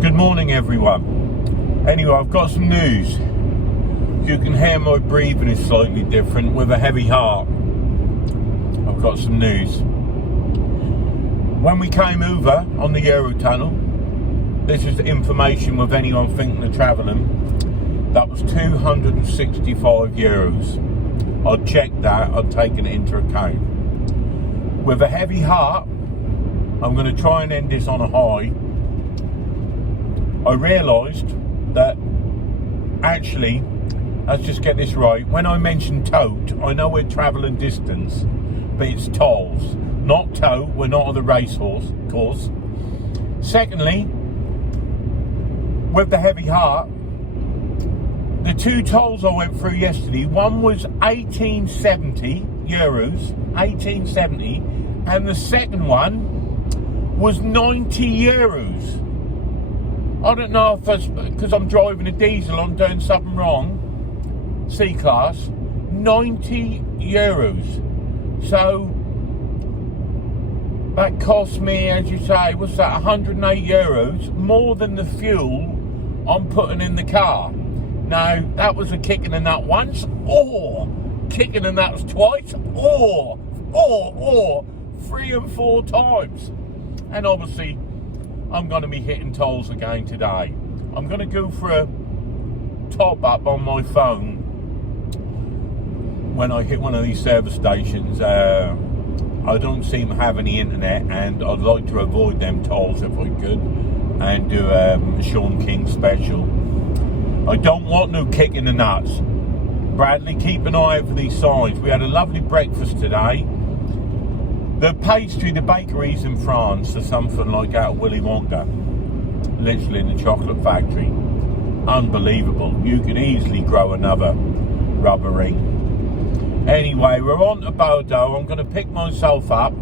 Good morning, everyone. Anyway, I've got some news. You can hear my breathing is slightly different with a heavy heart. I've got some news. When we came over on the Eurotunnel, this is information with anyone thinking of travelling, that was €265. I'd checked that, I'd taken it into account. With a heavy heart, I'm going to try and end this on a high. I realised that actually, let's just get this right, when I mentioned tote, I know we're travelling distance, but it's tolls, not tote. We're not on the racehorse course. Secondly, with the heavy heart, the two tolls I went through yesterday, one was €1870, €1870, and the second one was €90. I don't know if that's because I'm driving a diesel, I'm doing something wrong. C-Class, €90. So that cost me, as you say, what's that, €108, more than the fuel I'm putting in the car. Now, that was a kick in the nut once, or kick in the nuts twice, or 3 and 4 times. And obviously, I'm going to be hitting tolls again today. I'm going to go for a top up on my phone when I hit one of these service stations. I don't seem to have any internet, and I'd like to avoid them tolls if I could, and do a Sean King special. I don't want no kick in the nuts. Bradley, keep an eye out for these signs. We had a lovely breakfast today. The pastry, the bakeries in France are something like out of Willy Wonka. Literally in the chocolate factory. Unbelievable. You could easily grow another rubber ring. Anyway, we're on to Bourdeaux. I'm going to pick myself up.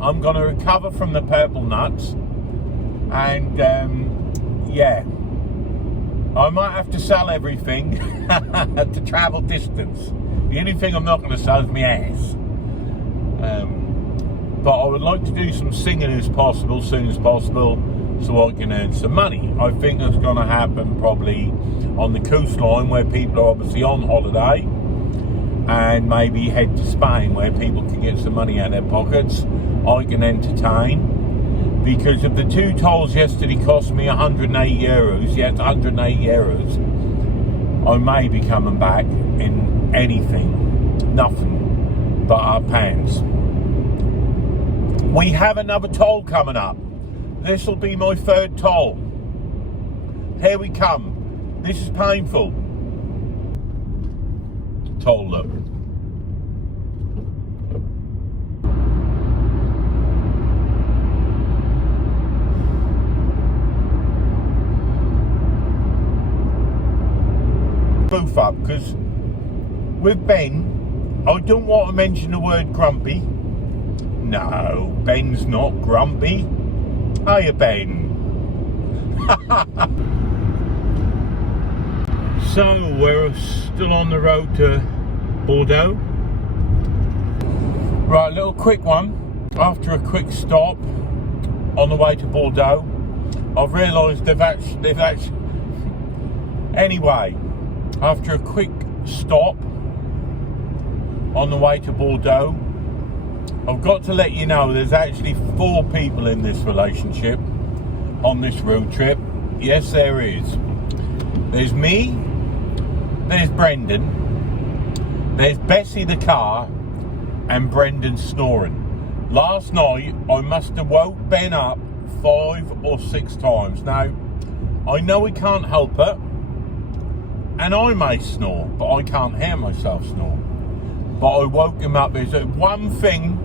I'm going to recover from the purple nuts. And, yeah. I might have to sell everything to travel distance. The only thing I'm not going to sell is my ass. But I would like to do some singing as possible, soon as possible, so I can earn some money. I think that's going to happen probably on the coastline, where people are obviously on holiday, and maybe head to Spain, where people can get some money out of their pockets. I can entertain. Because if the two tolls yesterday cost me €108, yes, €108, I may be coming back in anything, nothing but our pants. We have another toll coming up. This will be my third toll. Here we come. This is painful. Toll look. Boof up, because with Ben, I don't want to mention the word grumpy. No, Ben's not grumpy. Hiya, Ben. So, we're still on the road to Bourdeaux. Right, a little quick one. After a quick stop on the way to Bourdeaux, I've realised they've actually... Anyway, after a quick stop on the way to Bourdeaux, I've got to let you know there's actually 4 people in this relationship on this road trip. Yes, there is. There's me, there's Brendan, there's Bessie the car, and Brendan snoring. Last night, I must have woke Ben up 5 or 6 times. Now, I know he can't help it, and I may snore, but I can't hear myself snore. But I woke him up. There's one thing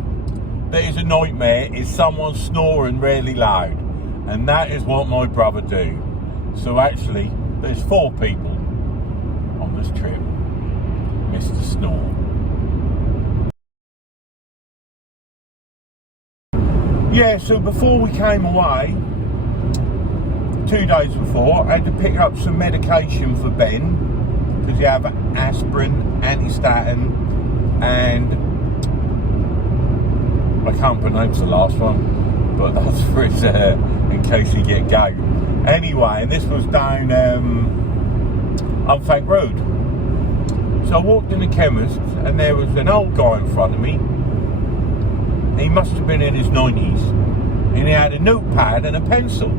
that is a nightmare, is someone snoring really loud, and that is what my brother do. So actually, there's 4 people on this trip. Mr. Snore. Yeah, so before we came away, 2 days before, I had to pick up some medication for Ben, because you have aspirin, antistatin, and I can't pronounce the last one, but that's for his, in case you get gout. Anyway, and this was down Unfank Road. So I walked in the chemist, and there was an old guy in front of me. He must have been in his 90s, and he had a notepad and a pencil.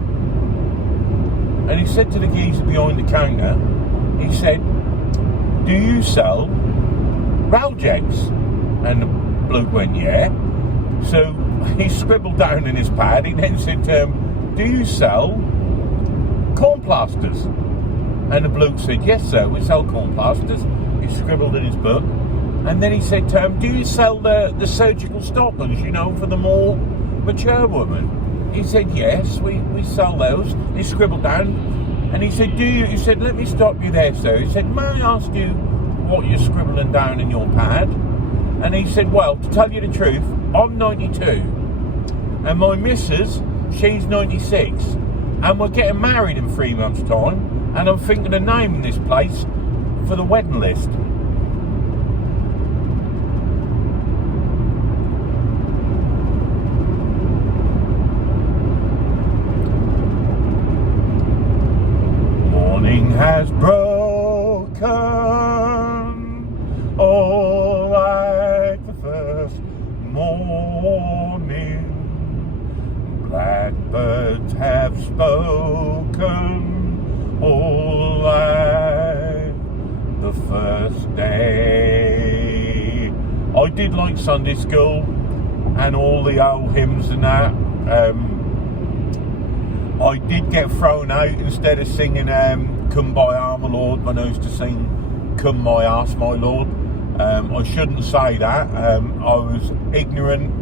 And he said to the geezer behind the counter, he said, "Do you sell Raljecks?" And the bloke went, "Yeah." So he scribbled down in his pad. He then said to him, "Do you sell corn plasters?" And the bloke said, "Yes, sir, we sell corn plasters." He scribbled in his book. And then he said to him, "Do you sell the surgical stockings, you know, for the more mature woman?" He said, "Yes, we sell those." He scribbled down, and he said, "Do you?" He said, "Let me stop you there, sir." He said, "May I ask you what you're scribbling down in your pad?" And he said, "Well, to tell you the truth, I'm 92, and my missus, she's 96, and we're getting married in 3 months' time, and I'm thinking of naming this place for the wedding list." Morning has broken, oh, like the first morning. Blackbirds have spoken, oh, like the first day. I did like Sunday school and all the old hymns and that. I did get thrown out instead of singing "Come by Armour Lord" when I used to sing "Come my arse, my Lord." I shouldn't say that. I was ignorant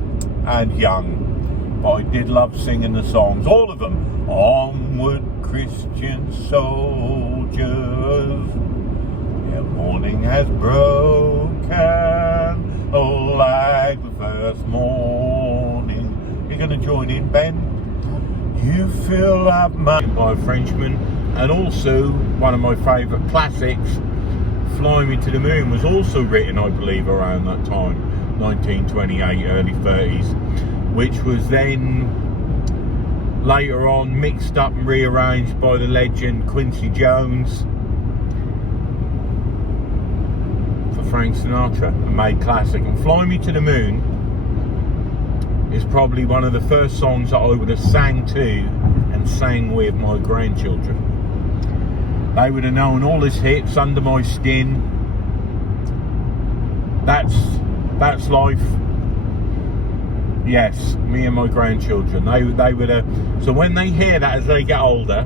and young, but I did love singing the songs, all of them. Onward, Christian soldiers, the morning has broken, oh, like the first morning. You're going to join in, Ben? You fill up my... by a Frenchman, and also one of my favourite classics, "Fly Me to the Moon," was also written, I believe, around that time, 1928, early 30s, which was then later on mixed up and rearranged by the legend Quincy Jones for Frank Sinatra and made classic. And "Fly Me to the Moon" is probably one of the first songs that I would have sang to and sang with my grandchildren. They would have known all his hits, "Under My Skin," That's Life. Yes, me and my grandchildren, they would have. So when they hear that as they get older,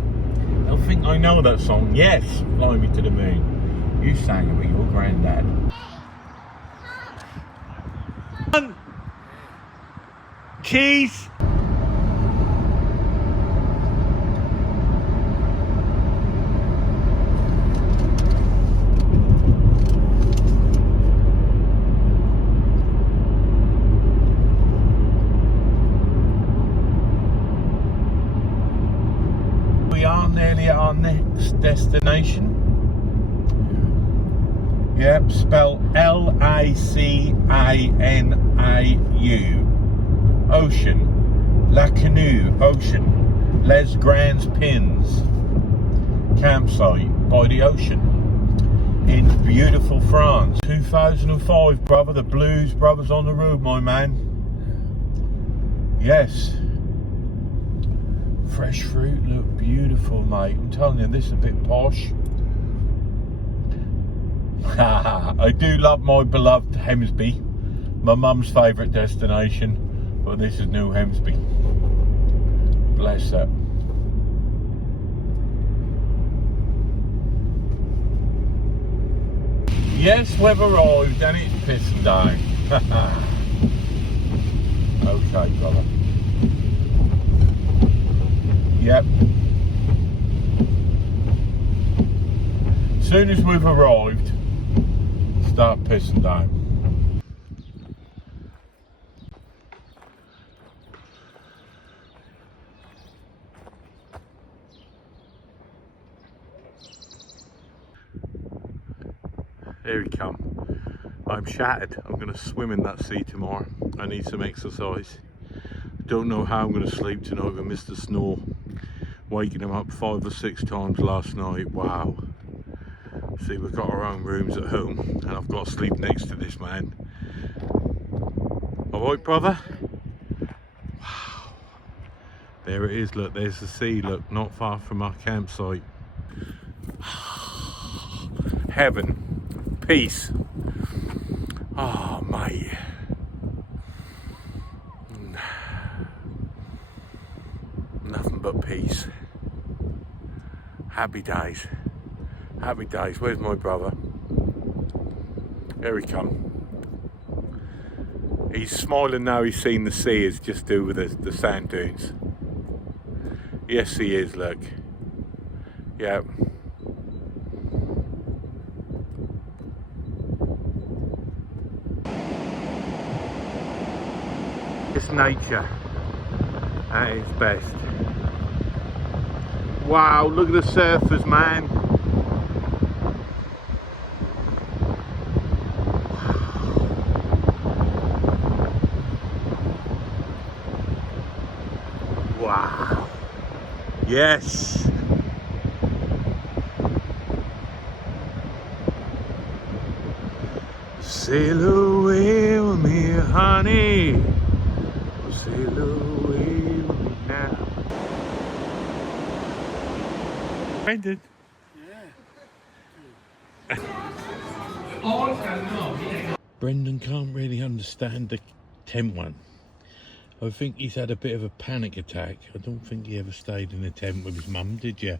they'll think I know that song. Yes, "Fly Me to the Moon." You sang it with your granddad. Cheese. We are nearly at our next destination. Yep, spell Lacanau. Ocean, La Canoe, Ocean, Les Grands Pins, campsite by the ocean in beautiful France. 2005, brother, the Blues Brothers on the road, my man. Yes. Fresh fruit, look beautiful, mate. I'm telling you, this is a bit posh. I do love my beloved Hemsby, my mum's favourite destination. Well, this is New Hemsby. Bless her. Yes, we've arrived and it's pissing down. Okay, brother. Yep. As soon as we've arrived, start pissing down. Here we come. I'm shattered. I'm going to swim in that sea tomorrow. I need some exercise. Don't know how I'm going to sleep tonight with Mr. Snore. waking him up 5 or 6 times last night. Wow. See, we've got our own rooms at home, and I've got to sleep next to this man. All right, brother? Wow. There it is, look, there's the sea, look, not far from our campsite. Heaven. Peace. Oh, mate. Nothing but peace. Happy days. Happy days. Where's my brother? Here he come. He's smiling now he's seen the sea as just do with the sand dunes. Yes, he is, look. Yeah. It's nature at its best. Wow, look at the surfers, man. Wow. Yes. Sail away with me, honey. Sail away with me now. Brendan. Yeah. Brendan can't really understand the tent one. I think he's had a bit of a panic attack. I don't think he ever stayed in a tent with his mum, did you?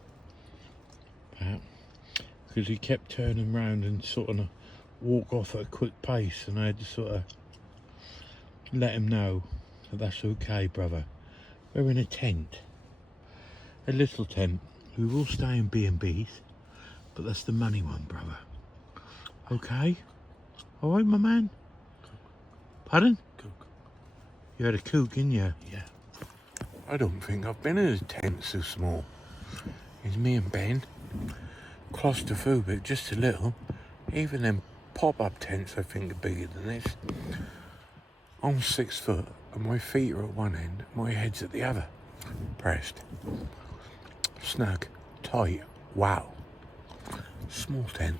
Pat? Because he kept turning round and sort of walk off at a quick pace, and I had to sort of let him know that that's okay, brother. We're in a tent. A little tent. We will stay in B&Bs, but that's the money one, brother. Okay? Alright, my man? Pardon? Cook. You had a cook, didn't you? Yeah. I don't think I've been in a tent so small. It's me and Ben. Claustrophobic, just a little. Even them pop-up tents I think are bigger than this. I'm 6 foot and my feet are at one end, my head's at the other. Pressed. Snug. Tight. Wow. Small tent.